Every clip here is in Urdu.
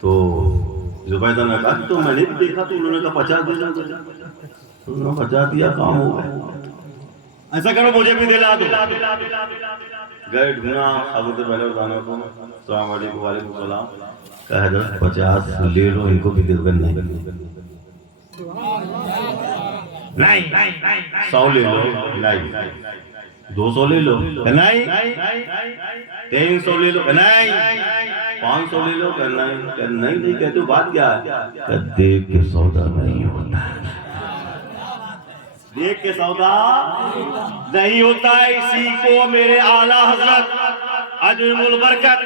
تو زبیدہ نے کہا تو میں نے بھی دیکھا تو انہوں نے کہا 50 دینا، انہوں نے 50 دیا، کام ہو گیا، ایسا کرو مجھے بھی دلا دو۔ گئے ڈھونڈا حضرت پہلے اتانے کو، السلام علیکم وعلیکم السلام، کہا حضرت 50 لے لو، ان کو بھی دے دو، نہیں 100 لے لو، نہیں 200 لے لو، نہیں 300 لے لو، نہیں 500 لے لو، نہیں کہتے ہو بات کیا ہے؟ کہ دیکھ کے سودا نہیں ہوتا، دیکھ کے سودا نہیں ہوتا ہے۔ اسی کو میرے اعلیٰ حضرت عظیم البرکت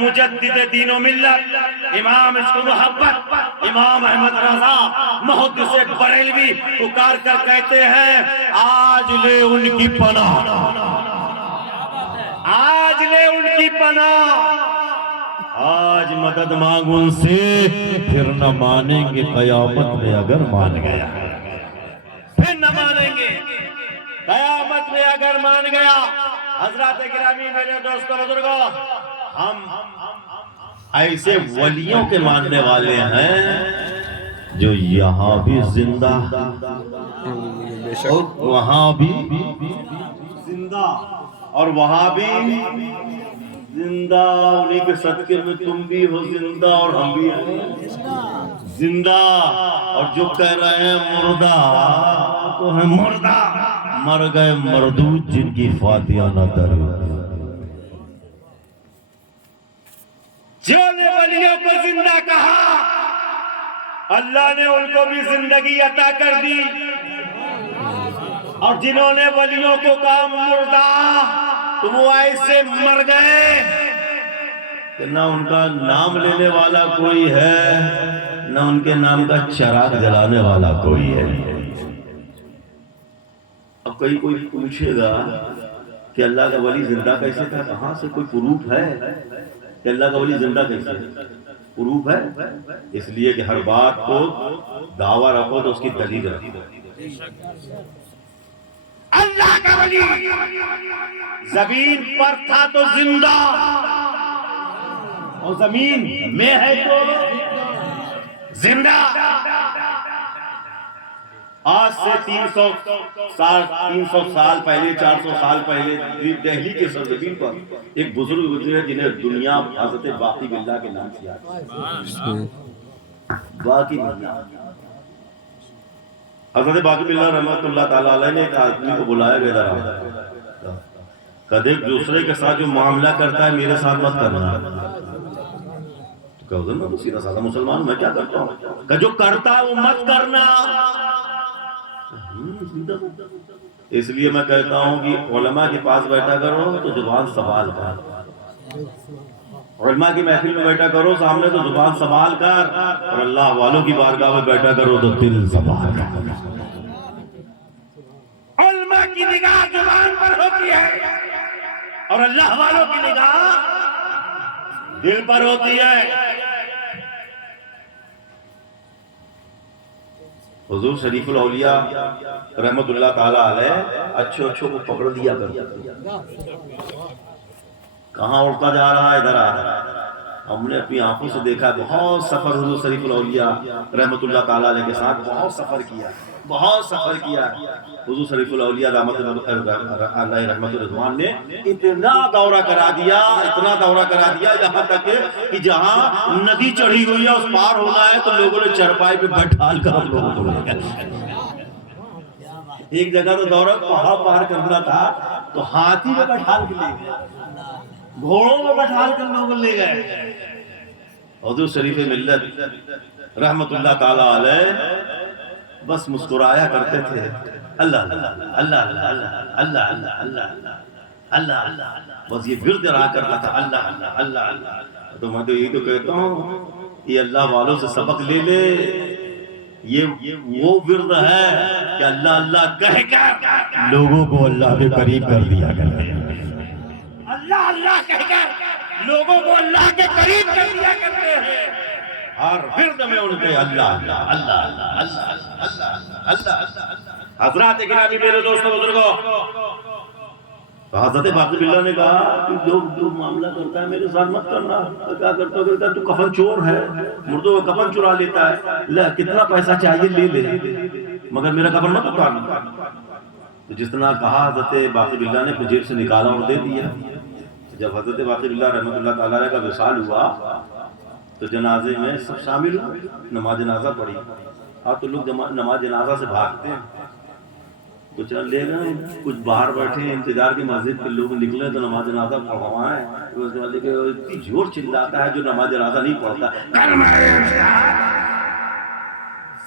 مجدد دین و ملت امام عشق و محبت امام احمد رضا محدث بریلوی پکار کر کہتے ہیں آج لے ان کی پناہ، آج لے ان کی پناہ، آج مدد مانگ ان سے، پھر نہ مانیں گے قیامت میں اگر مان گیا، پھر نہ مانیں گے قیامت میں اگر مان گیا۔ حضرات گرامی میرے دوستو بزرگوں، ہم ایسے ولیوں کے ماننے والے ہیں جو یہاں بھی زندہ اور وہاں بھی زندہ اور وہاں بھی زندہ، انہیں کے صدقے میں تم بھی ہو زندہ اور ہم بھی ہیں زندہ، اور جو کہہ رہے ہیں مردہ تو ہے مردہ، مر گئے مردود جن کی فاتحہ نہ در، جنہوں نے ولیوں کو زندہ کہا اللہ نے ان کو بھی زندگی عطا کر دی، اور جنہوں نے ولیوں کو کہا مردہ تو وہ ایسے مر گئے کہ نہ ان کا نام لینے والا کوئی ہے، نہ ان کے نام کا چراغ جلانے والا کوئی ہے۔ اب کہیں کوئی پوچھے گا کہ اللہ کا ولی زندہ کیسے تھا، کہاں سے کوئی پروف ہے کہ اللہ کا ولی زندہ کیسے ہے؟ پروف ہے، اس لیے کہ ہر بات کو دعویٰ رکھو تو اس کی دلیل رکھو۔ اللہ کا ولی زمین پر تھا تو زندہ، اور زمین میں ہے تو زندہ۔ آج سے 300 سال پہلے، 400 سال پہلے دہلی کے سرزمین پر ایک بزرگ گزرے جنہیں دنیا حضرت باقی باللہ کے نام سے یاد ہے، باقی باللہ۔ حضرت باقی باللہ رحمت اللہ تعالیٰ علیہ نے ایک آدمی کو بلایا گیا تھا، کہ ایک دوسرے کے ساتھ جو معاملہ کرتا ہے میرے ساتھ مت کرنا، تو میں تو سیدھا سادہ مسلمان، میں کیا کرتا ہوں، کہ جو کرتا ہے وہ مت کرنا۔ اس لیے میں کہتا ہوں کہ علماء کے پاس بیٹھا کرو تو زبان سنبھال کر، علماء کی محفل میں بیٹھا کرو سامنے تو زبان سنبھال کر، اور اللہ والوں کی بارگاہ میں بیٹھا کرو تو دل سنبھال کر۔ علماء کی نگاہ زبان پر ہوتی ہے اور اللہ والوں کی نگاہ دل پر ہوتی ہے۔ حضور شریف الاولیاء رحمت اللہ تعالیٰ علیہ اچھو کو پکڑ دیا کر، کہاں اڑتا جا رہا ہے، ادھر آ رہا ہے۔ ہم نے اپنی آنکھوں سے دیکھا، بہت سفر حضور شریف الاولیاء رحمت اللہ تعالیٰ علیہ کے ساتھ بہت سفر کیا، بہت سفر کیا۔ حضور شریف الاولیاء علیہ رحمت الرضوان نے اتنا دورہ کرا دیا، اتنا دورہ کرا دیا، یہاں تک کہ جہاں ندی چڑھی ہوئی ہے اس پار ہونا ہے تو لوگوں نے چرپائی پہ بٹھال کر ہم لوگوں کو لے گئے۔ ایک جگہ تو دورہ پہاڑ پار کرنا تھا تو ہاتھی میں بٹھال کے لے گئے، گھوڑوں میں بٹھال کر لوگوں لے گئے۔ حضور شریف ملت رحمت اللہ تعالیٰ علیہ بس مسکرایا کرتے تھے، اللہ اللہ اللہ اللہ اللہ اللہ اللہ اللہ، بس یہ ورد رہا کرتا تھا، اللہ اللہ اللہ اللہ۔ تو میں تو یہی تو کہتا ہوں یہ اللہ والوں سے سبق لے لے، یہ وہ ورد ہے کہ اللہ اللہ کہہ کر لوگوں کو اللہ کے قریب کر دیا کرتے ہیں، اللہ اللہ کہہ کر لوگوں کو اللہ کے قریب کر دیا کرتے ہیں۔ ہر ورد میں ان کے اللہ اللہ اللہ اللہ اللہ اللہ اللہ اللہ۔ حضرات گرامی میرے دوستو بزرگوں، تو حضرت باقی باللہ نے کہا کہ جو معاملہ کرتا ہے میرے ساتھ مت کرنا. کیا کرتا ہے؟ تو کفن چور ہے, مردوں کا کفن چرا لیتا ہے, کتنا پیسہ چاہیے لے لے, مگر میرا کفن مت اتارنا. تو جس طرح کہا حضرت باقی باللہ نے جیب سے نکالا اور دے دیا. جب حضرت باقی باللہ رحمۃ اللہ تعالیٰ کا وصال ہوا تو جنازے میں سب شامل ہوئے, نماز جنازہ پڑھی. اب تو لوگ نماز جنازہ سے بھاگتے ہیں, تو چل لے گئے, کچھ باہر بیٹھے ہیں انتظار کی مسجد کے لوگ نکلے تو نماز جنازہ پڑھوائیں. اتنی زور چلاتا ہے جو نماز جنازہ نہیں پڑھتا.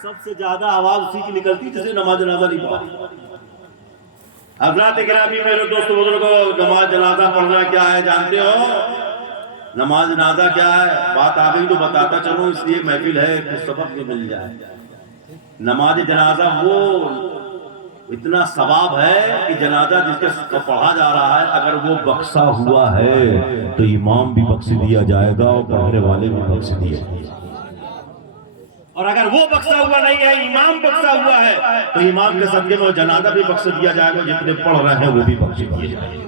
سب سے زیادہ آواز اسی کی نکلتی جسے نماز جنازہ نہیں پڑھا. حضرات گرامی میرے دوست بزرگوں, نماز جنازہ پڑھنا کیا ہے جانتے ہو؟ نماز جنازہ کیا ہے؟ بات آ گئی تو بتاتا چلوں, اس لیے محفل ہے کچھ سبق بھی مل جائے. نماز جنازہ وہ اتنا ثواب ہے کہ جنازہ جس کا پڑھا جا رہا ہے اگر وہ بخشا ہوا ہے تو امام بھی بخش دیا جائے گا اور پڑھنے والے بھی بخش دیے جائیں گے. اور اگر وہ بخشا ہوا نہیں ہے, امام بخشا ہوا ہے, تو امام کے صدقے میں جنازہ بھی بخش دیا جائے گا, جتنے پڑھ رہے ہیں وہ بھی بخش دیے جائیں گے.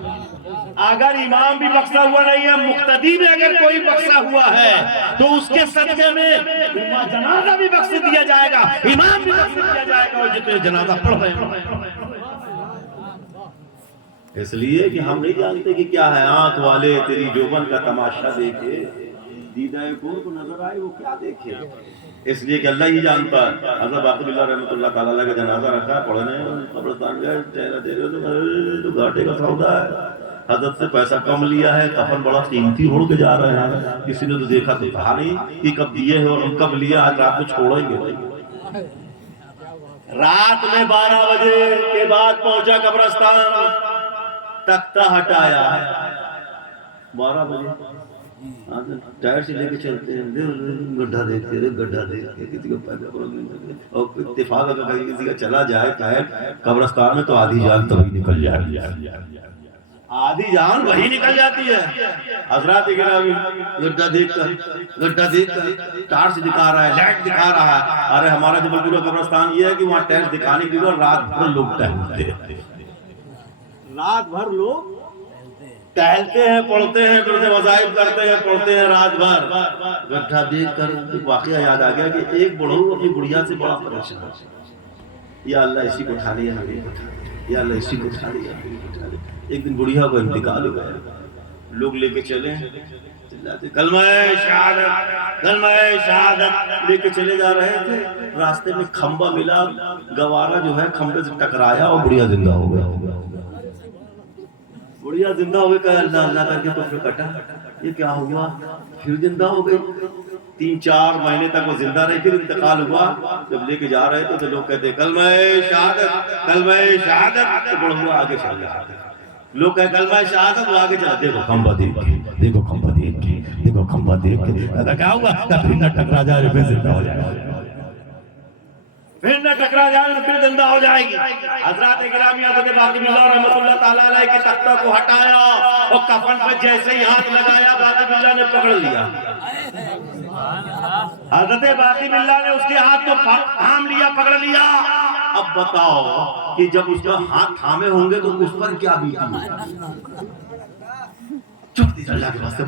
اگر امام بھی بخشا ہوا نہیں ہے, مقتدی میں اگر کوئی بخشا ہوا ہے تو اس کے صدقے میں جنازہ بھی بخش دیا جائے گا, امام بھی بخش دیا جائے گا, اور جتنے جنازہ پڑھ رہے ہیں. اس لیے کہ ہم نہیں جانتے کہ کیا ہے. آنکھ والے تیری جوبن کا تماشا دیکھے, دیدہ کون کو نظر آئے وہ کیا دیکھے. اس لیے کہ اللہ ہی جانتا ہے. حضرت باقی باللہ رحمۃ اللہ تعالیٰ کا جنازہ رکھا, پڑھنے قبرستان گئے, چہرہ دے رہے تو گھاٹے کا سودا ہے. حضرت سے پیسہ کم لیا ہے, کفن بڑا قیمتی اڑ کے جا رہے ہیں. کسی نے تو دیکھا تو کہا نہیں کہ کب دیے ہیں اور ہم کب لیا, آج رات کو چھوڑیں گے. رات میں 12 بجے کے بعد پہنچا قبرستان, تختہ ہٹایا. 12 بجے ٹائر سے لے کے چلتے ہیں, گڈھا دیکھتے ہیں, گڈھا دیکھتے کسی کو پیدا اور اتفاق اگر کہیں کسی کا چلا جائے ٹائر قبرستان میں تو آدھی جان تبھی نکل جائے, آدھی جان وہی نکل جاتی ہے. حضرات گرامی گڈھا دیکھ کر ٹار سے دکھا رہا ہے, لائٹ دکھا رہا ہے. ارے ہمارا جو پورا قبرستان یہ ہے کہ وہاں ٹائر دکھانے کے لیے رات بھر لوگ ٹہلتے ہیں, رات بھر لوگ ٹہلتے ہیں, پڑھتے ہیں, وظائف کرتے ہیں, پڑھتے ہیں رات بھر. گڈھا دیکھ کر ایک واقعہ یاد آ گیا کہ ایک بڑھو اپنی گڑیا سے بڑا پریشان, یا اللہ اسی کو اٹھا لیا, یا اللہ اسی کو اٹھا لیا. ایک دن گڑیا کو انتقال ہو گیا, لوگ لے کے چلے, کلمہ شہادت کلمہ شہادت لے کے چلے جا رہے تھے. راستے میں کھمبا ملا, گوارا جو ہے کھمبے سے ٹکرایا اور گڑیا زندہ ہو گیا. گڑیا زندہ ہو گئی, کہا اللہ اللہ کر کے تو پھر کٹا, یہ کیا ہوا؟ پھر زندہ ہو گئی. 3-4 مہینے تک وہ زندہ رہی, پھر انتقال ہوا. جب لے کے جا رہے تھے تو لوگ کہتے کلمہ شہادت کلمہ شہادت, تو بڑھ ہوا آگے چل رہا تھا. لوگ کہے کلمہ شہادت, وہ آگے چلا, دیکھو کھمبا دیکھ کے, دیکھو کھمبا دیکھ کے, دیکھو کھمبا دیکھ کے. کیا ہوا؟ پھر نہ ٹکرا جائے پھر زندہ ہو جائے, پھر نہ ٹکرا جائے پھر زندہ ہو جائے گی. حضرات گرامی حضرت باقی باللہ رحمۃ اللہ تعالیٰ علیہ کے تختہ کو ہٹایا اور کفن پر جیسے ہی ہاتھ لگایا باقی باللہ نے پکڑ لیا. حضرت باقی باللہ نے اس کے ہاتھ کو تھام لیا, پکڑ لیا. اب بتاؤ کہ جب اس کا ہاتھ تھامے ہوں گے تو اس پر کیا بیتی ہوگی. چھوڑ دیجیے اللہ کے واسطے,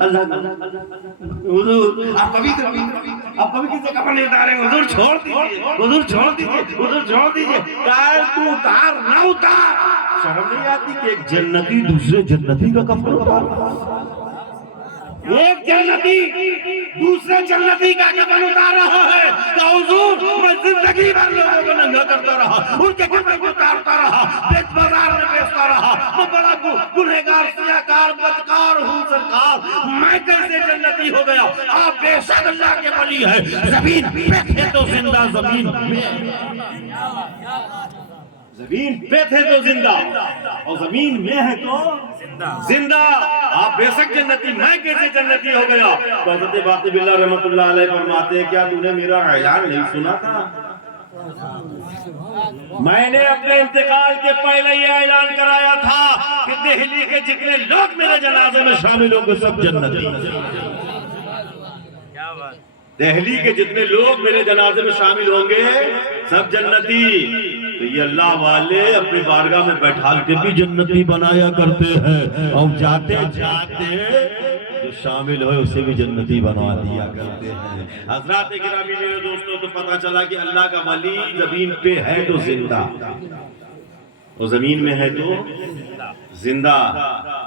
اللہ حضور آپ کبھی کسی کپڑے نہیں اتارے, حضور چھوڑ دیجیے, حضور چھوڑ دیجیے, حضور چھوڑ دیجیے. کہا تو اتار نہ اتار, شرم نہیں آتی کہ ایک جنتی دوسرے جنتی کا کپڑا اتار, ایک جنتی دوسرے جنتی کا کفن اتار رہا ہے. کہ حضور میں زندگی بھر لوگوں کو ننگا کرتا رہا, ان کے کپڑے کو اتارتا رہا, بیچ بازار میں بیچتا رہا, میں بڑا گنہگار سیاکار بدکار ہوں سرکار, میں کیسے جنتی ہو گیا؟ آپ بے شک اللہ کے ولی ہے. زمین پہ تھے تو زندہ, زمین پہ تھے تو زندہ, اور زمین میں ہے تو زندہ. آپ بے شک جنتی, میں کیسے جنتی ہو گیا؟ تو حضرت باقی باللہ رحمۃ اللہ علیہ فرماتے ہیں کیا تو نے میرا اعلان نہیں سنا تھا؟ میں نے اپنے انتقال کے پہلے یہ اعلان کرایا تھا کہ دہلی کے جتنے لوگ میرے جنازے میں شامل ہوں گے سب جنتی. دہلی کے جتنے لوگ میرے جنازے میں شامل ہوں گے سب جنتی. تو یہ اللہ والے اپنی بارگاہ میں بیٹھال کے بھی جنتی بنایا کرتے ہیں، اور جاتے جاتے جو شامل ہوئے اسے بھی جنتی بنا دیا کرتے ہیں. حضرات گرامی میرے دوستوں، تو پتہ چلا کہ اللہ کا ولی زمین پہ ہے تو زندہ، اور زمین میں ہے تو زندہ.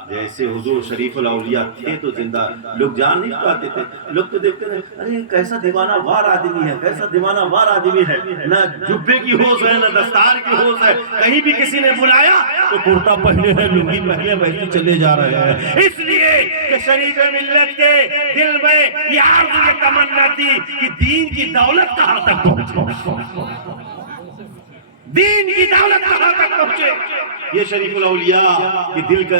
جیسے حضور شریف الاولیاء تھے تو زندہ. لوگ جان نہیں پاتے تھے، لوگ تو دیکھتے ہیں ارے کیسا دیوانہ وار آدمی ہے، کیسا دیوانہ وار آدمی ہے، نہ جبے کی ہوش ہے نہ دستار کی ہوش ہے. کہیں بھی کسی نے بلایا تو کرتا پہنے ہیں، لنگی پہنے ویسے چلے جا رہے ہیں. اس لیے کہ شریف ملت کے دل میں یہ آرزو یہ تمنا تھی کہ دین کی دولت کہاں تک پہنچے، دین کی دولت کہاں تک پہنچے. یہ شریف الاولیاء کے دل کا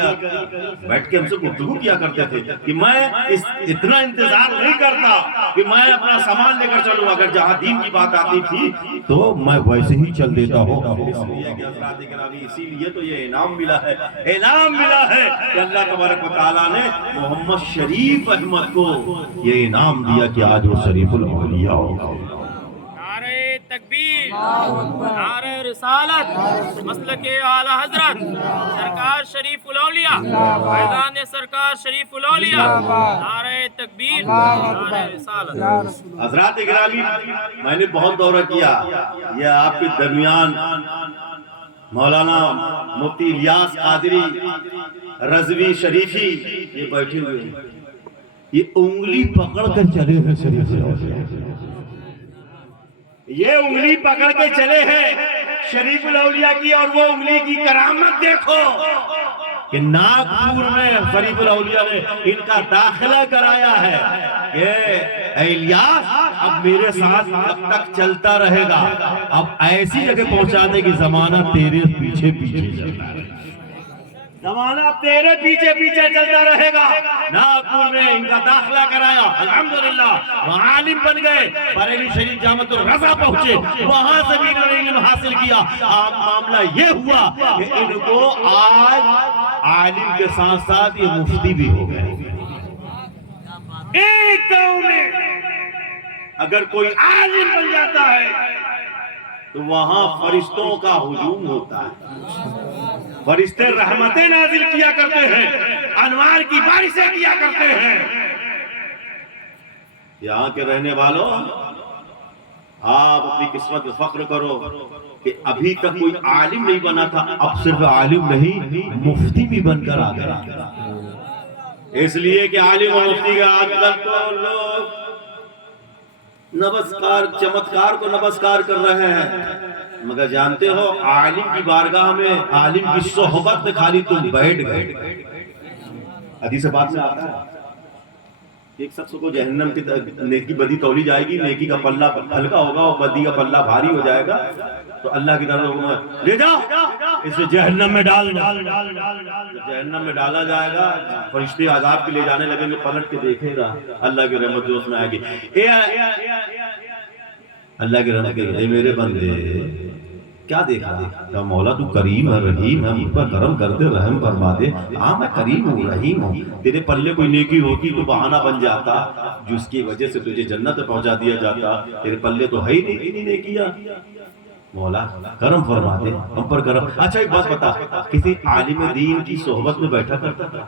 بیٹھ کے ہم سے گفتگو کیا کرتے تھے کہ میں اتنا انتظار نہیں کرتا کہ میں اپنا سامان لے کر چلوں، اگر جہاں دین کی بات آتی تھی تو میں ویسے ہی چل دیتا ہوں. اس لیے کہ حضرات گرامی اسی لیے تو یہ انعام ملا ہے، انعام ملا ہے کہ اللہ تبارک و تعالیٰ نے محمد شریف احمد کو یہ انعام دیا کہ آج وہ شریف الاولیاء ہوگا. نعرہ تکبیر، نعرہ رسالت، مسلک اعلیٰ حضرت سرکار شریف الاولیاء، فیضان سرکار شریف الاولیاء، نعرہ تکبیر، نعرہ رسالت. حضرات گرامی میں نے بہت دورہ کیا، یہ آپ کے درمیان مولانا مفتی الیاس قادری رضوی شریفی یہ بیٹھے ہوئے ہیں، یہ انگلی پکڑ کر چلے ہیں شریف الاولیاء، یہ انگلی پکڑ کے چلے ہیں شریف الاولیاء کی. اور وہ انگلی کی کرامت دیکھو کہ ناگپور میں شریف الاولیاء نے ان کا داخلہ کرایا ہے کہ اے الیاس اب میرے ساتھ کب تک چلتا رہے گا، اب ایسی جگہ پہنچا دے کہ زمانہ تیرے پیچھے پیچھے چلتا ہے، زمانہ تیرے پیچھے پیچھے چلتا رہے گا. ناگپور میں ان کا داخلہ کرایا، الحمدللہ وہ عالم بن گئے، بریلی شریف جامعۃ الرضا پہنچے، وہاں سے بھی انہوں نے علم حاصل کیا. معاملہ یہ ہوا کہ ان کو آج عالم کے ساتھ ساتھ یہ مفتی بھی ہو گئے. ایک گاؤں میں اگر کوئی عالم بن جاتا ہے تو وہاں فرشتوں کا ہجوم ہوتا ہے، فرشتے رحمتیں نازل کیا کرتے ہیں، انوار کی بارشیں کیا کرتے ہیں. یہاں کے رہنے والوں آپ اپنی قسمت میں فخر کرو کہ ابھی تک کوئی عالم نہیں بنا تھا، اب صرف عالم نہیں مفتی بھی بن کر آ گیا. اس لیے کہ عالم و مفتی کا آج تک تو لوگ نمسکار چمتکار کو نمسکار کر رہے ہیں، مگر جانتے ہو عالم کی بارگاہ میں عالم کی صحبت میں خالی تم بیٹھ گئے. حدیث پاک میں آتا ہے ایک شخص کو جہنم کی نیکی بدی تولی جائے گی، نیکی کا پلہ ہلکا ہوگا اور بدی کا پلہ بھاری ہو جائے گا، تو اللہ کی طرف لے جاؤ اسے جہنم میں ڈال دو. جہنم میں ڈالا جائے گا، فرشتے عذاب کے لے جانے لگیں گے، پلٹ کے دیکھے گا اللہ کی رحمت جو اس میں آئے گی. اللہ کی رحمت کے اے میرے بندے کیا دیکھا کہ مولا تو کریم ہے، رحیم ہے، مجھ پر کرم کر دے، رحم فرما دے. ہاں میں کریم ہوں، رحیم ہوں، تیرے پلے کوئی نیکی ہوتی تو بہانہ بن جاتا جس کی وجہ سے تجھے جنت پہنچا دیا جاتا، تیرے پلے تو ہے ہی نہیں نیکیاں. مولا کرم فرما دے ہم پر کرم. اچھا ایک بات بتا، کسی عالم دین کی صحبت میں بیٹھا کرتا تھا؟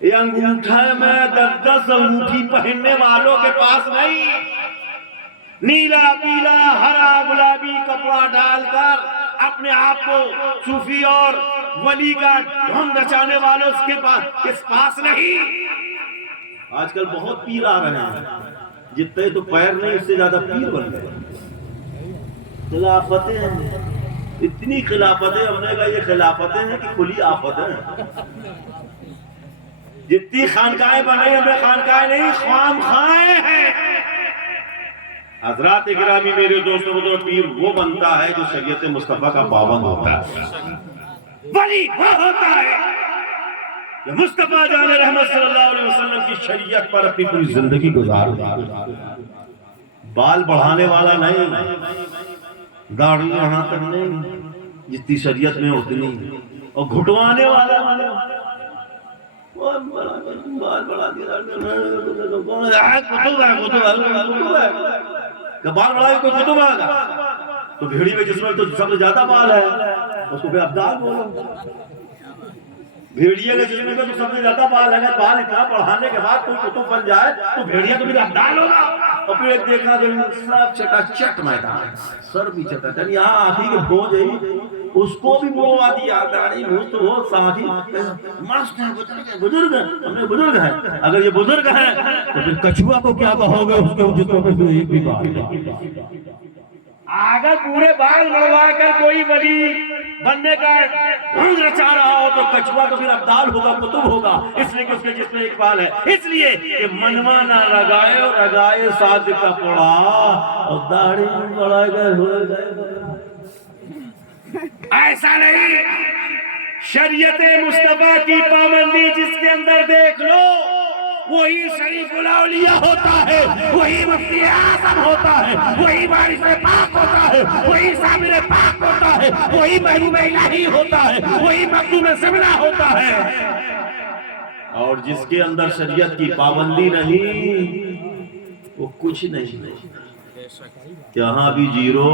یہ انگوٹھا میں 10 انگوٹھی پہننے والوں کے پاس نہیں، نیلا پیلا ہرا گلابی کپڑا ڈال کر اپنے آپ کو صوفی اور ولی کا دھن نچانے والوں کے پاس نہیں. آج کل بہت پیر آ رہے ہیں، جتنے تو پیر نہیں اس سے زیادہ پیر بن گئے. خلافتیں ہیں، اتنی خلافتیں، ہم نے کہا یہ خلافتیں ہیں کہ کھلی آفت ہیں. جتنی خانقاہیں بنائی ہمیں خانقاہیں نہیں خوام خائیں ہیں. حضرات اکرامی میرے دوستوں کو پیر وہ بنتا ہے جو شریعت مصطفیٰ کا پابند ہوتا ہے، ولی وہ ہوتا ہے جو مصطفیٰ جان رحمت صلی اللہ علیہ وسلم کی شریعت پر اپنی پوری زندگی گزارتا ہے. بال بڑھانے والا نہیں، داڑھی یہاں تک نہیں جتنی شریعت میں اتنی، اور گھٹوانے والا بال بڑھا دیا، بال بڑھا کوئی کتب ہے تو بھیڑی میں جس میں تو سب سے زیادہ بال ہے اس کو پھر ابدال بولو، بھیڑیا کے جسم میں تو سب سے زیادہ بال ہے، بال اتنا بڑھانے کے بعد کوئی کتب بن جائے تو بھیڑیا تو پھر ابدال ہوگا۔ اور پھر ایک دیکھا کہ سب چٹا چٹ میدان، سر بھی چٹا چٹ، یہاں آتی کہ بھوج ہے اس کو بھی موہ دیا، داڑھی بھوج تو وہ ساتھی مست ہے، بزرگ ہیں، ہمیں بزرگ ہیں، اگر یہ بزرگ ہیں تو پھر کچھوا کو کیا کہو گے اس کے جسموں پہ تو ایک بھی بال ہے۔ اگر پورے بال بڑھوا کر کوئی ولی بننے کا رچا رہا ہو تو کچھوا تو پھر ابدال ہوگا، کتب ہوگا، اس لیے کہ اس کے جسم میں ایک بال ہے، اس لیے کہ منوا نہ رگائے اور رگائے ساتھ کا پڑا اور داڑھی بڑھا گئے ہوئے گئے۔ ایسا نہیں، شریعت مصطفیٰ کی پابندی جس کے اندر دیکھ لو وہی شریف الاولیاء ہوتا ہے، وہی مفتی اعظم ہوتا ہے، وہی وارث پاک ہوتا ہے، وہی صابر پاک ہوتا ہے، وہی محبوب الہی ہوتا ہے، وہی مخدوم زمرہ ہوتا ہے۔ اور جس کے اندر شریعت کی پابندی نہیں وہ کچھ نہیں، یہاں بھی زیرو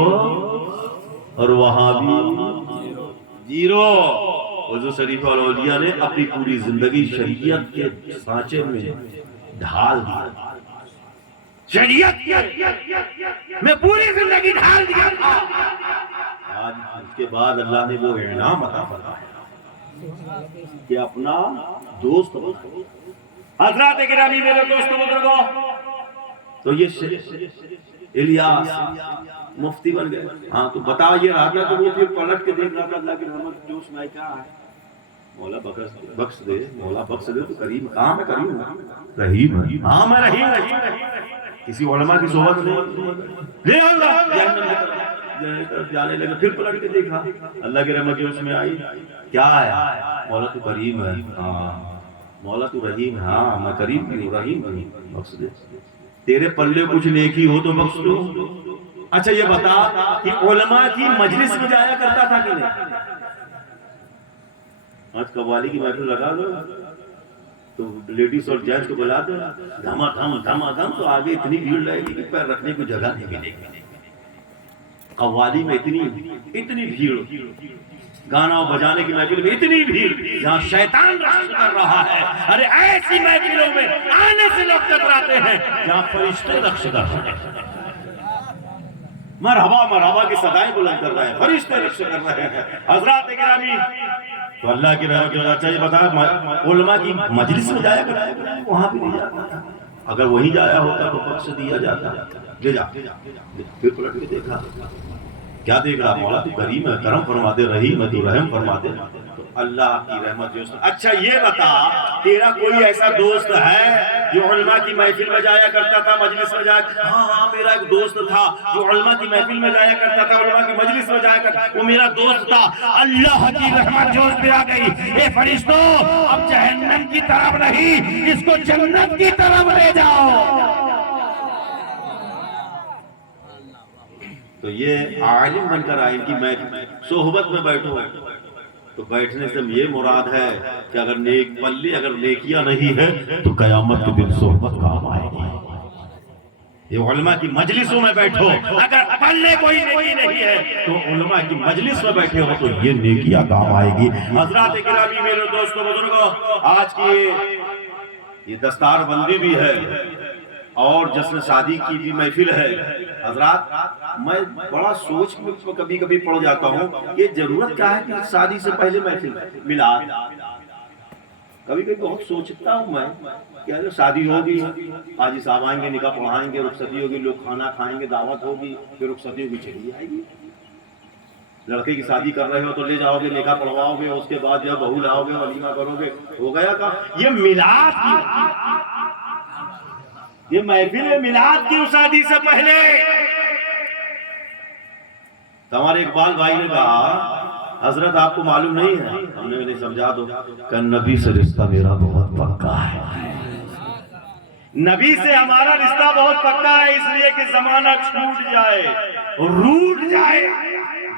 اور وہاں بھی زیرو۔ حضور شریف الاولیاء نے اپنی پوری زندگی شریعت کے سانچے میں ڈھال دیا، شریعت میں پوری زندگی ڈھال دیا تھا۔ آج اس کے بعد اللہ نے وہ انعام عطا فرمایا کہ اپنا دوست بناؤ۔ حضرات گرامی میرے دوستو بزرگوں، تو یہ الیاس مفتی بن گئے۔ ہاں تو بتا یہ رہا تھا تو وہ پھر پلٹ کے دیکھ رہا تھا اللہ کی رحمت جوش میں کیا ہے، مولا بخش دے، مولا بخش دے تو کریم کہاں میں کریم رحیم ہے، ہاں میں رحیم کسی علماء کی صحبت لے اللہ جانے لگے، پھر پلٹ کے دیکھا اللہ کی رحمت جوش میں آئی، کیا ہے مولا تو کریم ہے، ہاں مولا تو رحیم ہے، ہاں میں کریم بھی ہوں، رحیم بھی ہوں، بخش دے، تیرے پلے کچھ نیکی ہو تو بخش دو۔ اچھا یہ بتا کہ علماء کی مجلس میں جایا کرتا تھا کہ نہیں؟ آج قوالی کی محفل لگا دو تو لیڈیز اور جینٹس کو بلا دو، دھما دھم دھما دھم، تو آگے اتنی بھیڑ رہے گی کہ پیر رکھنے کو جگہ نہیں ملے گی۔ قوالی میں اتنی بھیڑ، گانا بجانے کی محفل میں اتنی بھیڑ، جہاں شیطان رقص کر رہا ہے، ارے ایسی محفلوں میں آنے سے لوگ کتراتے ہیں جہاں فرشتے رقص کر رہے ہیں، مرحبا مرحبا کی صدائیں بلند کر رہے ہیں، فرشتے رقص کر رہے ہیں۔ حضرات گرامی، تو اللہ کی رحمت کے اچھا یہ بتا علماء کی مجلس میں جایا کرتا ہے، وہاں بھی نہیں جاتا، اگر وہیں جایا ہوتا تو بخش دیا جاتا، لے جا، پھر پلٹ کے دیکھا، کیا دیکھ رہا مولا تو کریم ہے، کرم فرما دے، رحیم ہے تو رحم فرما دے، تو اللہ کی رحمت جو۔ اچھا یہ بتا تیرا کوئی ایسا دوست ہے جو علماء کی محفل میں جایا کرتا تھا، مجلس میں جایا؟ ہاں میرا ایک دوست تھا جو علماء کی محفل میں جایا کرتا تھا، علماء کی مجلس میں جایا کرتا تھا، وہ میرا دوست تھا، اللہ کی رحمت جو اس پہ آ گئی، اے فرشتوں اب جہنم کی طرف نہیں اس کو جنت کی طرف لے جاؤ۔ تو یہ عالم بن کر آئے کہ میں صحبت میں بیٹھوں، تو بیٹھنے سے یہ مراد ہے کہ اگر نیک پلی اگر نیکیاں نہیں ہے تو قیامت کے دن صحبت کام آئے گی۔ یہ علماء کی مجلسوں میں بیٹھو، اگر پلے کوئی نیکی نہیں ہے تو علماء کی مجلس میں بیٹھے ہو تو یہ نیکیاں کام آئے گی۔ حضرات گرامی میرے دوستو بزرگوں، آج کی یہ دستار بندی بھی ہے اور جشن شادی کی بھی محفل ہے۔ حضرات میں بڑا سوچ میں کبھی کبھی پڑ جاتا ہوں کہ ضرورت کیا ہے کہ شادی سے پہلے محفل میلاد، کبھی کبھی بہت سوچتا ہوں میں کہ اگر شادی ہوگی حاجی صاحب آئیں گے، نکاح پڑھائیں گے، رخصتی ہوگی، لوگ کھانا کھائیں گے، دعوت ہوگی، پھر رخصتی ہوگی، چلی جائے گی۔ لڑکے کی شادی کر رہے ہو تو لے جاؤ گے، نکاح پڑھواؤ گے، اس کے بعد جب بہو لاؤ گے، ولیمہ کرو گے، ہو گیا کا یہ میلاد کی، یہ محفل میلاد کی شادی سے پہلے۔ ہمارے اقبال بھائی نے کہا حضرت آپ کو معلوم نہیں ہے، ہم نے انہیں سمجھا دو کہ نبی سے رشتہ میرا بہت پکا ہے، نبی سے ہمارا رشتہ بہت پکا ہے، اس لیے کہ زمانہ چھوٹ جائے روٹ جائے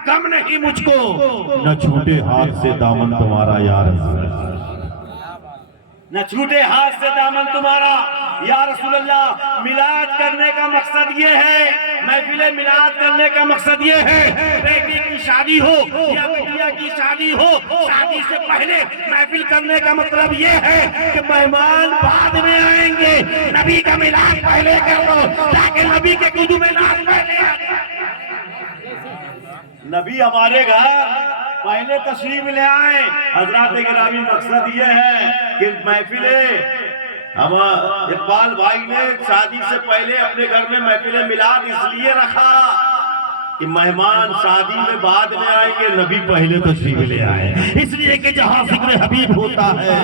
غم نہیں مجھ کو، نہ چھوٹے ہاتھ سے دامن تمہارا یار، نہ چھوٹے ہاتھ سے دامن تمہارا. یا رسول اللہ میلاد کرنے کا مقصد یہ ہے, محفل میلاد کرنے کا مقصد یہ ہے, بیٹی کی شادی ہو یا بیٹیا کی شادی ہو, شادی سے پہلے محفل کرنے کا مطلب یہ ہے کہ مہمان بعد میں آئیں گے, نبی کا میلاد پہلے کر دو تاکہ نبی کے قدوم میلاد پہلے آئیں. نبی ہمارے گھر پہلے تشریف لے آئیں. حضرات گرامی مقصد یہ ہے کہ محفل ہم اقبال بھائی نے شادی سے پہلے اپنے گھر میں محفل میلاد اس لیے رکھا کہ مہمان شادی میں بعد میں آئیں گے, نبی پہلے تشریف لے آئے, اس لیے کہ جہاں ذکر حبیب ہوتا ہے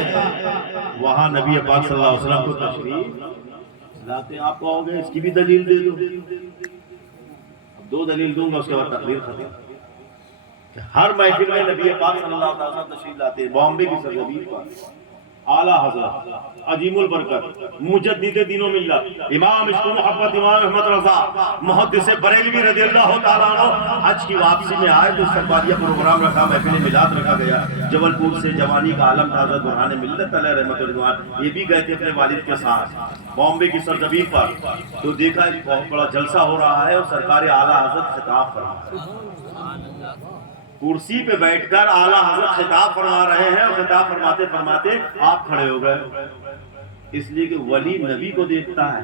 وہاں نبی پاک صلی اللہ علیہ وسلم کو تشریف لاتے ہیں. آپ کہو گے اس کی بھی دلیل دے دو. دو دلیل دوں گا, اس کے بعد تقریر ختم. ہر محفل میں نبی پاک صلی اللہ علیہ وسلم تشریف لاتے ہیں. بامبے کی سرزمین پر اعلیٰ حضرت عظیم البرکت مجدد دین و ملت امام عشق و محبت امام احمد رضا محدث بریلوی رضی اللہ تعالیٰ عنہ حج کی واپسی میں آئے تو استقبالیہ پروگرام رکھا, محفل میلاد رکھا گیا. جبل پور سے جوانی کا عالم حضرت برہان ملت علیہ رحمت اللہ یہ بھی گئے تھے اپنے والد کے ساتھ بامبے کی سرزمین پر. تو دیکھا ایک بہت بڑا جلسہ ہو رہا ہے اور سرکار اعلیٰ حضرت خطاب فرما رہے ہیں. کرسی پہ بیٹھ کر اعلیٰ حضرت خطاب فرما رہے ہیں اور خطاب فرماتے فرماتے آپ کھڑے ہو گئے, اس لیے کہ ولی نبی کو دیکھتا ہے.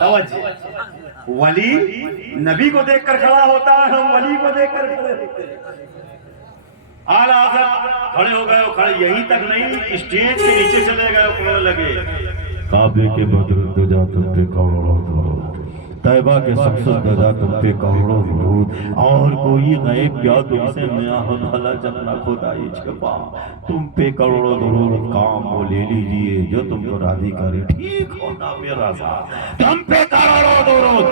توجہ, ولی نبی کو دیکھ کر کھڑا ہوتا ہے, ہم ولی کو دیکھ کر کھڑے ہوتے ہیں. اعلیٰ حضرت کھڑے ہو گئے, کھڑے یہیں تک نہیں اسٹیج کے نیچے چلے گئے, کھڑے لگے کعبے کے بدر دجا تم پہ کروڑوں درود, طیبہ کے سقسط دجا تم پہ کروڑوں درود, اور کوئی غیب کیا تم سے میاں بھلا جتنا خدائی چھپا, تم پہ کروڑوں درود کام وہ لے لیجئے جو تم کو راضی کرے, ٹھیک ہونا میرا ذات, تم پہ کروڑوں درود.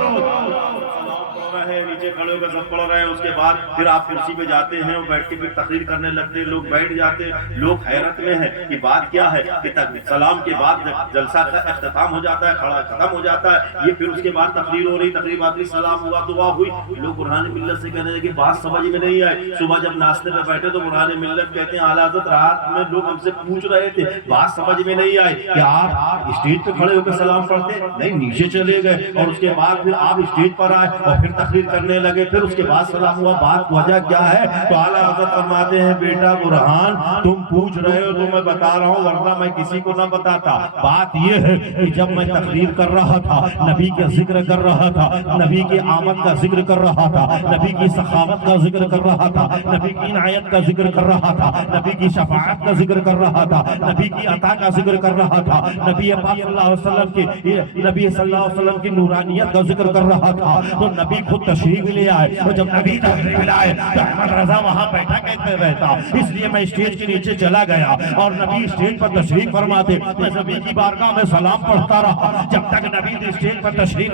نیچے کھڑے ہو کر سب پڑھ رہے ہیں. اس کے بعد پھر آپ کرسی پہ جاتے ہیں اور بیٹھ کے پھر تقریر کرنے لگتے ہیں. لوگ بیٹھ جاتے ہیں, لوگ حیرت میں ہیں کہ بات کیا ہے کہ سلام کے بعد جلسہ کا اختتام ہو جاتا ہے, کھڑا ختم ہو جاتا ہے, یہ پھر اس کے بعد تقریر ہو رہی, تقریر آخری سلام ہوا, دعا ہوئی. لوگ برہان ملت سے کہنے لگے کہ بات سمجھ میں نہیں آئی. صبح جب ناشتے پہ بیٹھے تو برہان ملت کہتے ہیں اعلیٰ حضرت رات میں لوگ ہم سے پوچھ رہے تھے, بات سمجھ میں نہیں آئی کہ آپ اسٹیج پہ کھڑے ہو کر سلام پڑھتے نہیں, نیچے چلے گئے اور اس کے بعد پھر آپ اسٹیج پر آئے اور پھر تقریر کرنے لگے, پھر اس کے بعد سلام ہوا, بات وجہ کیا ہے؟ تو اعلیٰ حضرت فرماتے ہیں بیٹا برہان تم پوچھ رہے ہو تو میں بتا رہا ہوں, ورنہ میں کسی کو نہ بتاتا. بات یہ ہے کہ جب میں تقریر کر رہا تھا, نبی کا ذکر کر رہا تھا, نبی کی آمد کا ذکر کر رہا تھا, نبی کی سخاوت کا ذکر کر رہا تھا, نبی کی عنایت کا ذکر کر رہا تھا, نبی کی شفاعت کا ذکر کر رہا تھا, نبی کی عطا کا ذکر کر رہا تھا, نبی پاک صلی اللہ علیہ وسلم کی نورانیت کا ذکر کر رہا تھا. تو نبی خود تشریف لے آئے, اور جب نبی تشریف لائے تو احمد رضا وہاں بیٹھا کہتے رہتا, اس لیے میں اسٹیج کے نیچے چلا گیا اور نبی اسٹیج پر تشریف فرماتے, میں نبی کی بارگاہ میں سلام پڑھتا رہا جب تک نبی اسٹیج پر تشریف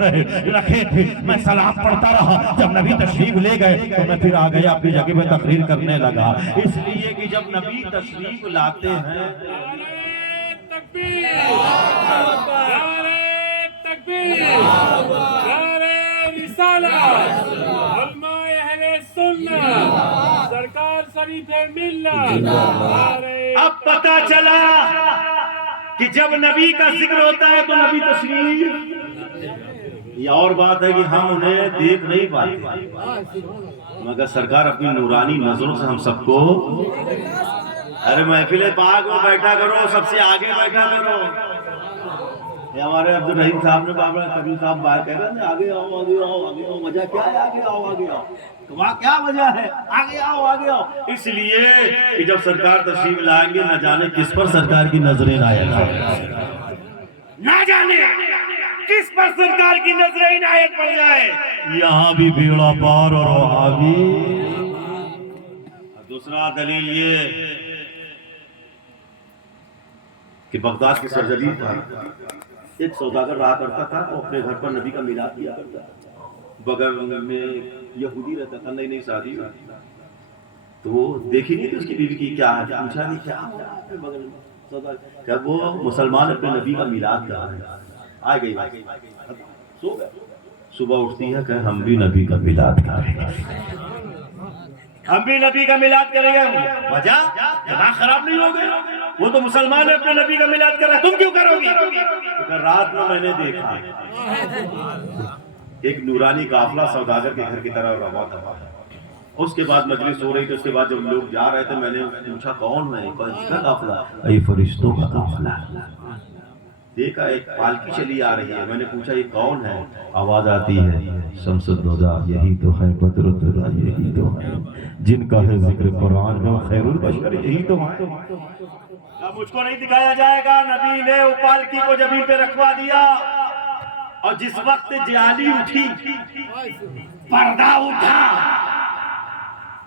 رکھے تھے. میں سلام پڑھتا رہا, جب نبی تشریف لے گئے تو میں پھر آ گیا اپنی جگہ پہ تقریر کرنے لگا, اس لیے کہ جب نبی تشریف لاتے ہیں سرکار شریف ملت. اب پتا چلا کہ جب نبی کا ذکر ہوتا ہے تو نبی تشریف. یہ اور بات ہے کہ ہم انہیں دیکھ نہیں پاتے, مگر سرکار اپنی نورانی نظروں سے ہم سب کو, ارے محفل پاک میں بیٹھا کرو, سب سے آگے بیٹھا کرو. یہ ہمارے عبد الرحیم صاحب نے بابا کبیر صاحب باہر کہہ رہے آگے آؤ آگے آؤ آگے آؤ, وجہ کیا ہے آگے آؤ آگے آؤ, وہاں کیا وجہ ہے آگے آؤ آگے آؤ؟ اس لیے کہ جب سرکار تشریف لائیں گے نہ جانے کس پر سرکار کی نظریں عنایت, نہ جانے کس پر سرکار کی نظریں عنایت پڑ جائے, یہاں بھی بیڑا پار اور وہاں بھی. دوسرا دلیل یہ کہ بغداد کی سرزمین پر ایک سوداگر رہا کرتا تھا, وہ اپنے گھر پر نبی کا میلاد کیا کرتا تھا. بغل میں یہودی رہتا تھا, نئی نئی شادی ہوئی, تو وہ دیکھی نہیں تھی اس کی بیوی کی کیا ہے, پوچھا نہیں کیا ہے بغل میں سوداگر, کہ وہ مسلمان اپنے نبی کا میلاد کر رہے ہیں. آ گئی سو گئے, صبح اٹھتی ہے کہ ہم بھی نبی کا میلاد کریں گے, ہم بھی نبی کا میلاد کریں گے. وجہ دماغ خراب نہیں ہو گئے, وہ تو مسلمان ہے، اپنے نبی کا میلاد کر رہا ہے، تم کیوں کرو گی؟ رات میں نے دیکھا ایک نورانی قافلہ سوداگر کے گھر کی طرف رواں تھا. اس کے بعد مجلس ہو رہی تھی، اس کے بعد جب لوگ جا رہے تھے میں نے پوچھا کون ہے؟ کس کا قافلہ؟ یہ فرشتوں کا قافلہ. دیکھا ایک پالکی چلی آ رہی ہے، میں نے پوچھا یہ کون ہے؟ آواز آتی ہے شمس الدجا، یہی تو ہے بدر الدجا، یہی تو ہے جن کا ہے ذکر قرآن میں خیر البشر، یہی تو ہے. اب مجھ کو نہیں دکھایا جائے گا. نبی نے وہ پالکی کو زمین پہ رکھوا دیا، اور جس وقت جالی اٹھی، پردہ اٹھا،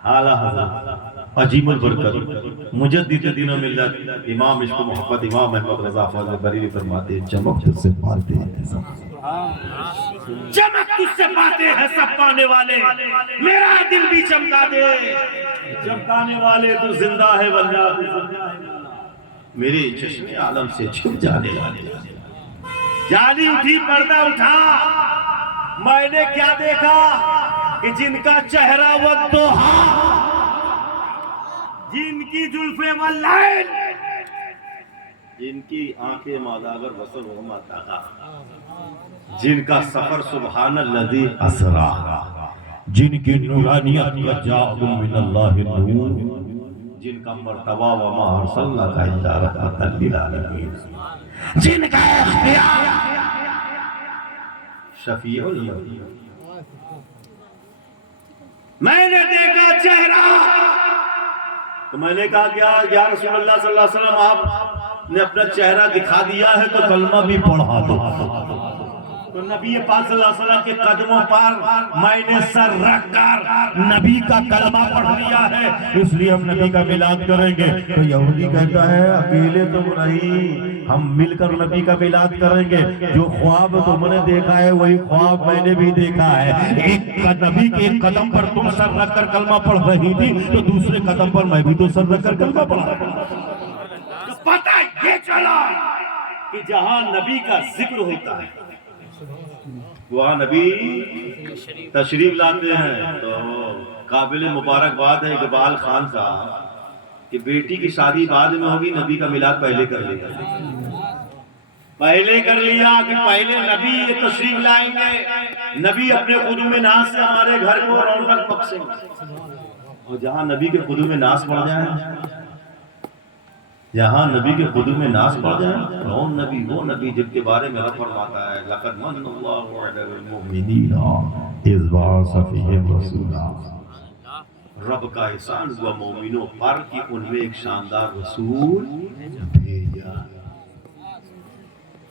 اعلیٰ حضرت عجیب البرکت مجدد دین و ملت امام عشق و محبت امام احمد رضا فاضل بریلوی فرماتے ہیں چمک تجھ سے پاتے ہیں سب، چمک تجھ سے پاتے ہیں سب پانے والے، میرا دل بھی چمکا دے. چمکانے والے تو زندہ ہے واللہ تو زندہ ہے، میرے چشم عالم سے چھپ جانے والے. جالی اٹھی، پردہ اٹھا، میں نے کیا دیکھا کہ جن کا چہرہ والضحا، جن کی زلفیں واللیل، جن کی آنکھیں ماداگر وصل ہو ماتا، جن کا سفر سبحان الذی اسرا، جن کی نورانیت کا جاء من اللہ نور، جن کا مرتبہ وما ارسلناک الا رحمۃ للعالمین، جن کا اختیار شفیع المذنبین. میں نے دیکھا چہرہ. تو میں نے کہا کیا یا رسول اللہ صلی اللہ علیہ وسلم آپ نے اپنا چہرہ دکھا دیا ہے تو کلمہ بھی پڑھا دو. تو نبی پاک صلی اللہ علیہ وسلم کے قدموں پر میں نے سر رکھ کر نبی کا کلمہ پڑھ لیا ہے. اس لیے ہم نبی کا میلاد کریں گے. تو یہودی کہتا ہے اکیلے تم نہیں، ہم مل کر نبی کا میلاد کریں گے. جو خواب تم نے دیکھا ہے وہی خواب میں نے بھی دیکھا ہے. ایک نبی کے ایک قدم پر تم سر رکھ کر کلمہ پڑھ رہی تھی تو دوسرے قدم پر میں بھی تو سر رکھ کر کلمہ پڑھا. پتہ یہ چلا کہ جہاں نبی کا ذکر ہوتا ہے وہاں نبی تشریف لاتے ہیں. تو قابل مبارکباد ہے اقبال خان صاحب کہ بیٹی کی شادی بعد میں ہوگی، نبی کا میلاد پہلے کر لیا. پہلے کر لیا کہ پہلے نبی یہ تشریف لائیں گے، نبی اپنے قدوم ناز سے ہمارے گھر کو رونق بخشیں گے. اور جہاں نبی کے قدوم ناز پڑ جائیں، جہاں نبی کے قدوم ناز پڑ جائیں، کون نبی؟ وہ نبی جن کے بارے میں رب فرماتا ہے لقد من اللہ علی المؤمنین اذ بعث فیہم رسولا. رب کا احسان ہوا مومنوں پر کہ ان میں ایک شاندار رسول بھیجا.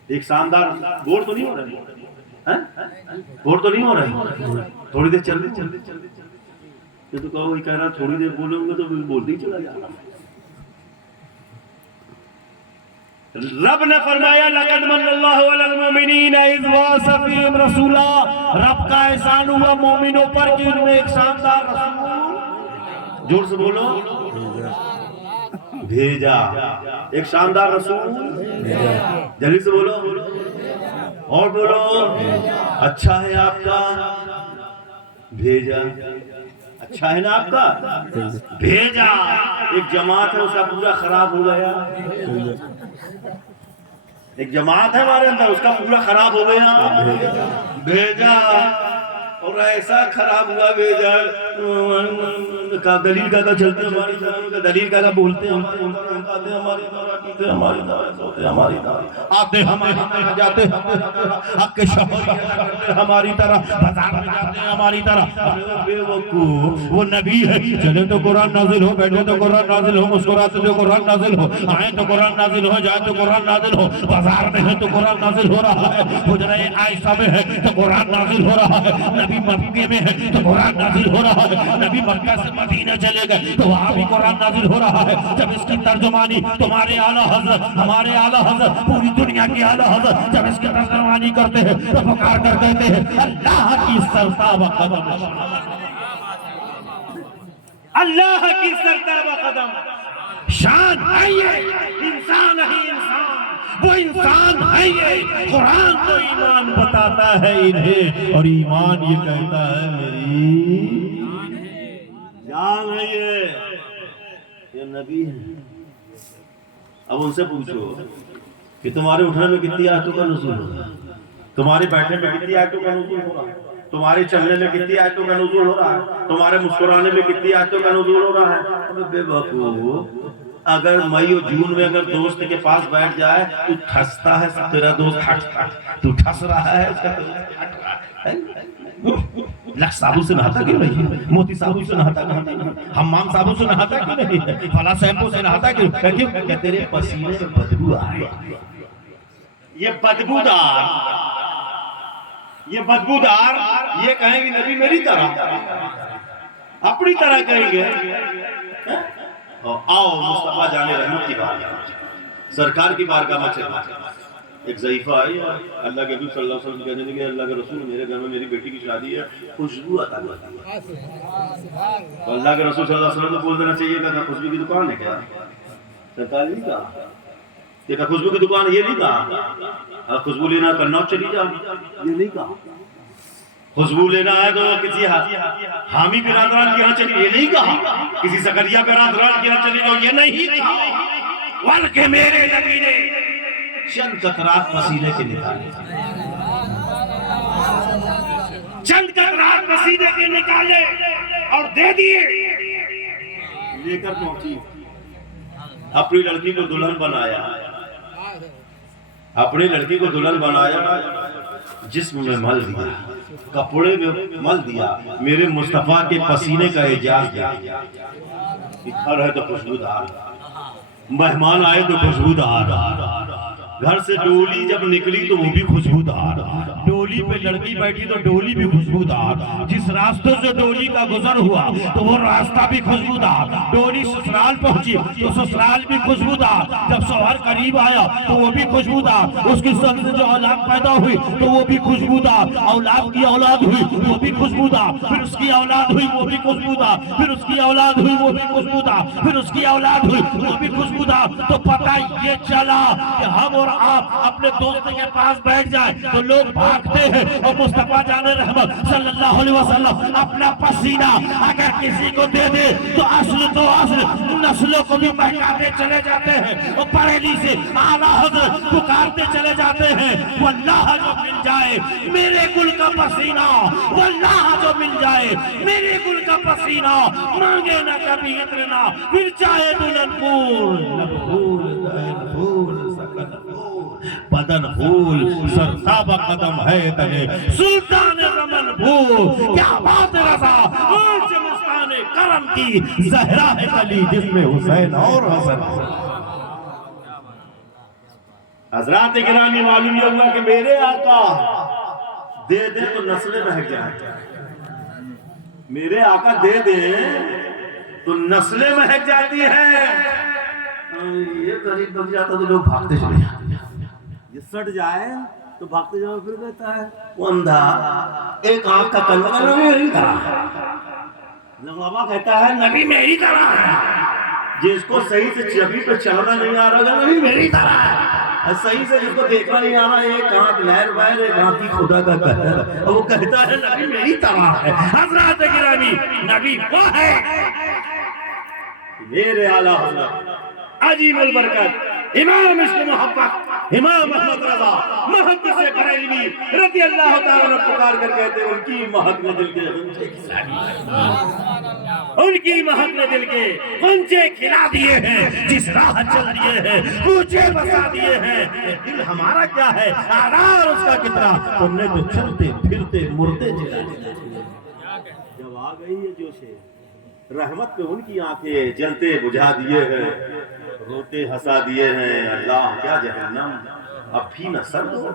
ایک شاندار بور تو نہیں ہو رہا ہے، بور تو نہیں ہو رہا ہے. تھوڑی دیر چل رہے یہ تو کہو کہہ رہا تھوڑی دیر بولوں گے تو بولتے ہی چلا جا رہا. رب نے فرمایا لقد من اللہ علی المؤمنین اذ بعث فیہم رسولا. رب کا احسان ہوا مومنوں پر کہ ان میں ایک شاندار رسول، جوڑ سے بولو، بھیجا. ایک شاندار رسول جلدی سے بولو اور بولو. اچھا ہے آپ کا بھیجا، اچھا ہے نا آپ کا بھیجا. ایک جماعت ہے اس کا پورا خراب ہو گیا، ایک جماعت ہے ہمارے اندر اس کا پورا خراب ہو گیا، بھیجا. اور ایسا خراب ہوا بھیجا. دلیل کا چلتے ہماری طرح، دلیل کا بولتے ہیں ہماری طرح، ہماری طرح ہماری طرح آتے ہماری جاتے حق کے شہر ہماری طرح، بازار میں جاتے ہیں ہماری طرح. بے وقوف وہ نبی ہے، چلے تو قرآن نازل ہو، بیٹھے تو قرآن نازل ہو، مسکراتے تو قرآن نازل ہو، آئیں تو قرآن نازل ہو، جائیں تو قرآن نازل ہو. بازار میں ہے تو قرآن نازل ہو رہا ہے، حجرہ عائشہ میں ہے تو قرآن نازل ہو رہا ہے، نبی مکے میں ہے تو قرآن نازل ہو رہا ہے، نبی مکہ سے مدینہ چلے گئے تو وہاں بھی قرآن نازل ہو رہا ہے. جب اس کی ترجمانی تمہارے اعلیٰ حضرت، ہمارے اعلیٰ حضرت، پوری دنیا کی اعلیٰ حضرت جب اس کی ترجمانی کرتے ہیں تو پکار کر کہتے ہیں اللہ کی سرتاب قدم، اللہ کی سرتاب قدم. شان ہے یہ، انسان ہی انسان، وہ انسان ہے یہ. قرآن تو ایمان بتاتا ہے انہیں، اور ایمان یہ کہتا ہے میری جان ہے یہ نبی ہے. اب ان سے پوچھو کہ تمہارے اٹھنے میں کتنی آیتوں کا نزول ہو رہا ہے، تمہارے بیٹھنے میں کتنی آیتوں کا نزول ہو رہا ہے، تمہارے چلنے میں کتنی آیتوں کا نزول ہو رہا ہے، تمہارے مسکرانے میں کتنی آیتوں کا نزول ہو رہا ہے۔ اب بے وقوف، اگر مئی اور جون میں اگر دوست کے پاس بیٹھ جائے تو ٹھستا ہے، تیرا دوست تو ٹھس رہا ہے، اس کا دوست ہٹ رہا ہے۔ لکھ صابن سے نہاتا کیوں نہیں، موتی صابن سے نہاتا کیوں نہیں، حمام صابن سے نہاتا کیوں نہیں، فلاں شیمپو سے نہاتا کیوں، کہ تیرے پسینے سے بدبو آ رہی ہے۔ یہ بدبودار، یہ بدبودار یہ کہیں گے نبی میری طرح، اپنی طرح کہیں گے۔ آؤ مصطفیٰ جان رحمت کی بارگاہ، سرکار کی بارگاہ میں چلے۔ ایک ضعیفہ آئی، اللہ کے حبیب صلی اللہ علیہ وسلم کہنے لگے، اللہ کے رسول میرے گھر میں میری بیٹی کی شادی ہے، خوشبو عطا کرنا۔ تو اللہ کے رسول صلی اللہ علیہ وسلم کو بول دینا چاہیے کہ خوشبو کی دکان ہے کیا؟ سرکار نہیں کہا، دیکھا خوشبو کی دکان یہ نہیں کہا، خوشبو لینا کرنا چلی جا، یہ نہیں کہا۔ خوشبو لینا ہے تو کسی حامی برادران کے ہاں چلی، یہ نہیں کہا۔ کسی زکریا برادران کے ہاں چلی جاؤ، یہ نہیں کہا۔ بلکہ میرے نبی نے چند قطرات پسینے کے نکالے، چند قطرات پسینے کے نکالے اور دے دیے، لے کر پہنچی، اپنی لڑکی کو دلہن بنایا، اپنی لڑکی کو دلہن بنایا، جسم میں مل دیا، کپڑے میں مل دیا، میرے مصطفیٰ کے پسینے کا اعجاز دیا۔ گھر ہے تو خوشبودار، مہمان آئے تو خوشبودار، گھر سے ڈولی جب نکلی تو وہ بھی خوشبودار، ڈولی پہ لڑکی بیٹھی تو ڈولی بھی خوشبودار، جس راستوں سے ڈولی کا گزر ہوا تو وہ راستہ بھی خوشبودار، ڈولی سسرال پہنچی تو سسرال بھی خوشبودار، جب شوہر قریب آیا تو وہ بھی خوشبودار، اس کی سب سے جو اولاد پیدا ہوئی تو وہ بھی خوشبودار، اولاد کی اولاد ہوئی وہ بھی خوشبودار، پھر اس کی اولاد ہوئی وہ بھی خوشبودار، پھر اس کی اولاد ہوئی وہ بھی خوشبودار، پھر اس کی اولاد ہوئی وہ بھی خوشبودار۔ تو پتہ یہ چلا کہ ہم اور آپ اپنے دوست کے پاس بیٹھ جائیں تو لوگ بھاگتے ہیں، اور مصطفیٰ جان رحمت صلی اللہ علیہ وسلم اپنا پسینہ اگر کسی کو دے دے تو اصل تو اصل نسلوں کو بھی بہکاتے چلے جاتے ہیں، اور بریلی سے اعلیٰ حضرت پکارتے چلے جاتے ہیں، واللہ جو مل جائے میرے گل کا پسینہ، واللہ جو مل جائے میرے گل کا پسینہ، مانگے نہ کبھی اتنا، پھر چاہے دلہن پھول بدن پھول سرتاب قدم ہے تلے سلطان زمن بھول، کیا بات رضا آج مستان کرم کی زہرا ہے تلی جس میں حسین اور حسن۔ حضرات گرامی، معلوم یہ ہوا کہ میرے آقا دے دے تو نسلیں مہک جائیں، میرے آقا دے دے تو نسلیں مہک جاتی ہیں۔ یہ قریب بن جاتا تو لوگ بھاگتے چلے جاتے ہیں، یہ سٹ جائے تو بھاگتے جاؤ، پھر کہتا ہے وہ اندھا ایک آنکھ کا کلوا نبی میری طرح ہے، لغبا کہتا ہے نبی میری طرح ہے، جس کو صحیح سے چبی پہ چلنا نہیں آ رہا نبی میری طرح ہے، صحیح سے جس کو دیکھنا نہیں آ رہا ایک آنکھ لہر بہر ایک آنکھ کی خدا کا قہر، اور وہ کہتا ہے نبی میری طرح ہے۔ حضرات گرامی، نبی وہ ہے میرے اعلیٰ حضرت عظیم البرکت امام عشق محبت امام احمد رضا محدث بریلوی رضی اللہ تعالیٰ عنہ پکار کر کہتے ہیں ان کی مہک میں دل کے غنچے کھلا دیے، ان کی مہک میں دل کے غنچے کھلا دیے ہیں، جس راہ چل دیے ہیں کوچے بسا دیے ہیں، دل ہمارا کیا ہے آرار اس کا کتنا، تم نے تو چلتے پھرتے مردے جلا دیا۔ جب آ گئی ہے جوشے رحمت پہ ان کی آنکھیں جلتے بجھا دیے ہیں، روتے ہنسا دیے ہیں، اللہ کیا جہنم اب بھی نہ سرد ہوگا،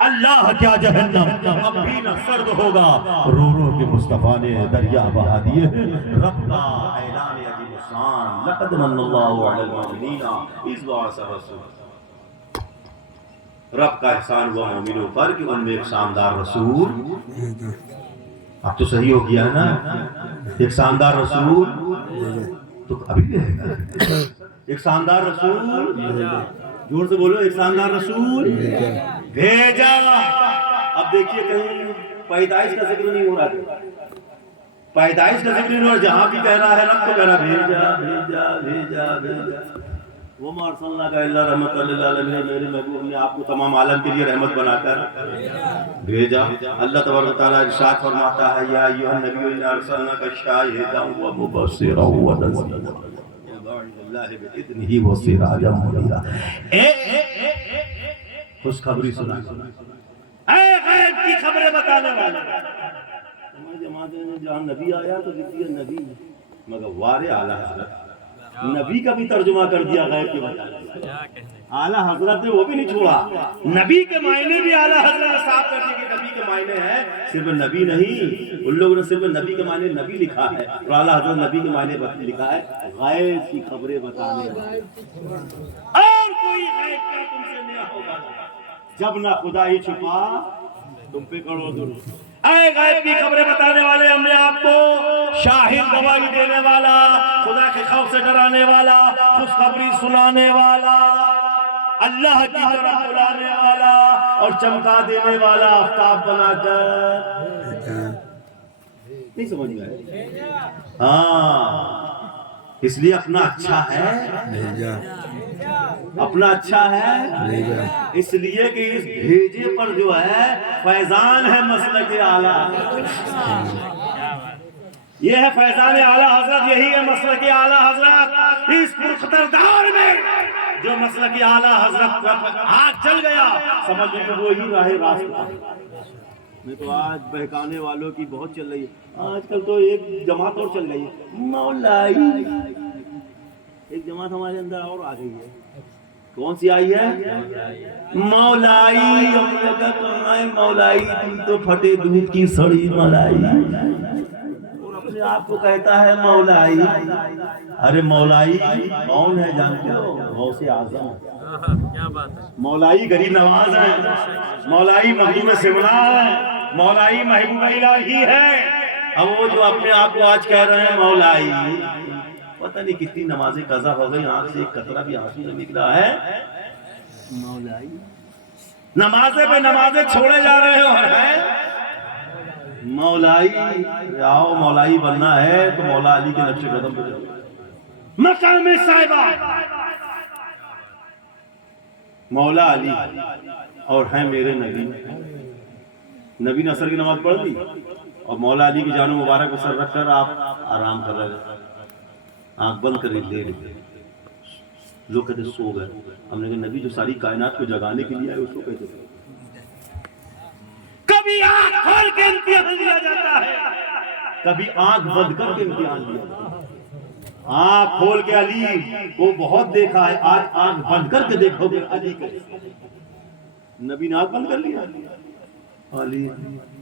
اللہ کیا جہنم اب بھی نہ سرد ہوگا، رو رو کے مصطفیٰ نے دریا بہا دیے ہیں۔ رب کا اعلان عجیب شان، لقد من اللہ علی المؤمنین اذ بعث رسول، رب کا احسان ہوا مومنوں پر کہ ان میں ایک شاندار رسول، اب تو صحیح ہو گیا نا، ایک شاندار رسول تو ابھی بھی ہے، ایک شاندار رسول، زور سے بولو، ایک شاندار رسول بھیجا۔ اب دیکھیے کہیں پیدائش کا ذکر نہیں ہو رہا، پیدائش کا ذکر نہیں ہو رہا، جہاں بھی کہہ رہا ہے رب تو کہہ رہا بھیجا بھیجا بھیجا بھیجا، وما ارسلناک الا رحمۃ للعالمین، میرے محبوب نے آپ کو تمام عالم کے لیے رحمت بنا کر بھیجا۔ اللہ تبارک و تعالیٰ ارشاد فرماتا ہے یا ایھا النبی انا ارسلناک شاہدا ومبشرا ونذیرا اللہ باذنہ وسراجا منیرا۔ خوشخبری سنا، اے غیب کی خبریں بتانے والا، ہماری جماعت میں جہاں نبی آیا تو لکھ دیا نبی، مگر وار اعلیٰ حضرت نبی کا بھی ترجمہ کر دیا غیب کے بتانے والا۔ اعلیٰ حضرت نے وہ بھی نہیں چھوڑا، نبی کے معنی بھی اعلیٰ حضرت نے صاف کر دیا کہ نبی کے معنی ہے صرف نبی نہیں، ان لوگوں نے صرف نبی کے معنی نبی لکھا ہے اور اعلیٰ حضرت نبی کے معنی لکھا ہے غیب کی خبریں بتانے والا۔ اور کوئی غیب کیا تم سے نیا ہوگا جب نہ خدا ہی چھپا تم پہ کرو درود۔ اے غیب کی خبریں بتانے والے، ہم نے آپ کو شاہد گواہی دینے والا، خدا کے خوف سے ڈرانے والا، خوشخبری سنانے والا، اللہ کی طرف بلانے والا اور چمکا دینے والا آفتاب بنا کر نہیں سمجھ میں آئے؟ ہاں، اس لیے اپنا اچھا ہے اپنا اچھا ہے اس لیے کہ اس بھیجے پر جو ہے فیضان ہے مسلک اعلیٰ، یہ ہے فیضان اعلیٰ حضرت، یہی ہے مسلک اعلیٰ حضرت۔ اس پرخطر دور میں جو مسلک اعلیٰ حضرت ہاتھ چل گیا، سمجھ لیں کہ وہی راہ راست تھا۔ میں تو آج بہکانے والوں کی بہت چل رہی ہے، آج کل تو ایک جماعت اور چل رہی ہے مولائی، ایک جماعت ہمارے اندر اور آ گئی ہے۔ کون سی آئی ہے؟ مولائی۔ ہم لوگ کا کہنا ہے مولائی تم تو پھٹے دودھ کی سڑی ملائی، اور اپنے آپ کو کہتا ہے مولائی۔ ارے مولائی کون ہے جانتے ہو؟ غوث اعظم۔ مولائی غریب نواز ہے، مولائی مخدوم سمنا ہے، مولائی محبوب الہی ہے۔ اب وہ جو اپنے آپ کو آج کہہ رہے ہیں مولائی، پتہ نہیں کتنی نمازیں قضا ہو گئی، آنکھ سے ایک قطرہ بھی آنسو نہیں نکلا ہے۔ مولائی نمازیں پہ نمازیں چھوڑے جا رہے ہو ہیں۔ مولائی آؤ، مولائی بننا ہے تو مولا علی کے نقش قدم پہ چلو۔ مقام صاحبہ مولا علی اور ہیں میرے نبی، نبی نے عصر کی نماز پڑھ لی اور مولا علی کی جانو مبارک کو سر رکھ کر آپ آرام کر رہے ہیں، آنکھ بند کر لیٹ گئے۔ لوگ کہتے سو گئے، ہم نے کہا نبی جو ساری کائنات کو جگانے کے لیے آئے اس کو کہتے تھے۔ کبھی آنکھ کھول کے امتحان دیا جاتا ہے، کبھی آنکھ بند کر کے امتحان دیا جاتا ہے۔ آنکھ کھول کے علی کو بہت دیکھا ہے، آج آنکھ بند کر کے دیکھو گے علی کا۔ نبی نے آنکھ بند کر لیا، علی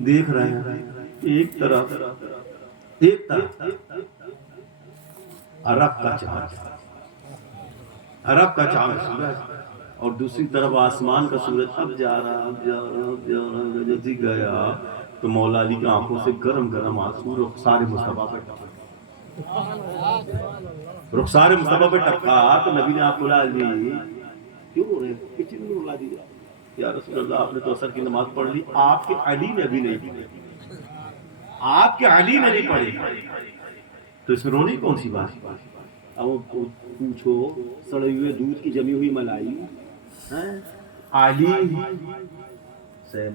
دیکھ رہے ہیں ایک طرف عرب کا چاند، عرب کا چاند سورج، اور دوسری طرف آسمان کا سورج اب جا رہا جیسے گیا تو مولا علی کی آنکھوں سے گرم گرم آنسو رخسار مصطفیٰ پہ ٹپکا، رخسار مصطفیٰ پہ ٹپکا تو نبی نے آپ کو بولا علی کیوں رو رہے کچھ نہیں رلا دیا؟ یا رسول اللہ آپ نے تو عصر کی نماز پڑھ لی، آپ کے علی نے ابھی نہیں پڑھی، آپ کے علی نے نہیں پڑھی، تو اس میں رونے کون سی بات؟ اب پوچھو سڑے ہوئے دودھ کی جمی ہوئی ملائی، علی سے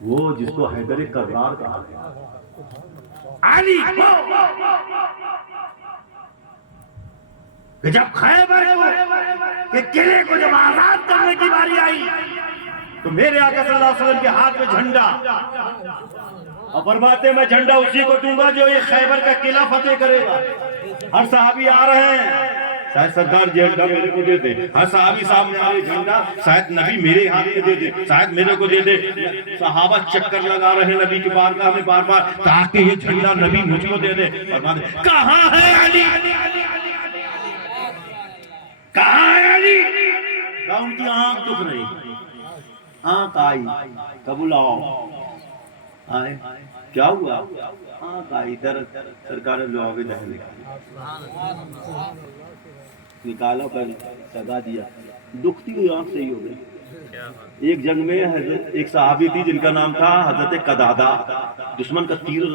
وہ جس کو حیدر کرار کہا گیا، علی کہ جب خیبر کے قلعے کو جب آزاد کرنے کی باری آئی تو میرے آقا صلی اللہ علیہ وسلم کے ہاتھ میں جھنڈا، اور فرماتے میں جھنڈا اسی کو دوں گا جو یہ خیبر کا قلعہ فتح کرے گا۔ ہر صحابی آ رہے ہیں، شاید سرکار جھنڈا میرے کو دے دے، ہر صحابی صاحب نے آئے جھنڈا شاید نبی میرے ہاتھ میں دے دے، شاید میرے کو دے دے۔ صحابہ چکر لگا رہے ہیں نبی کی بارگاہ میں بار بار تاکہ یہ جھنڈا نبی مجھ کو دے دے۔ کہاں ہے علی؟ کہاں ہے علی؟ کہا ان کی آنکھ دکھ رہی، آنکھ آئی، قبول آؤ آئے، کیا ہوا؟ آنکھ آئی، درد، سرکار نے جواب دہن نکالا پر سزا دیا، دکھتی ہوئی آنکھ صحیح ہو گئی۔ ایک جنگ میں ایک صحابی تھی جن کا نام تھا حضرت قدادہ، دشمن کا تیر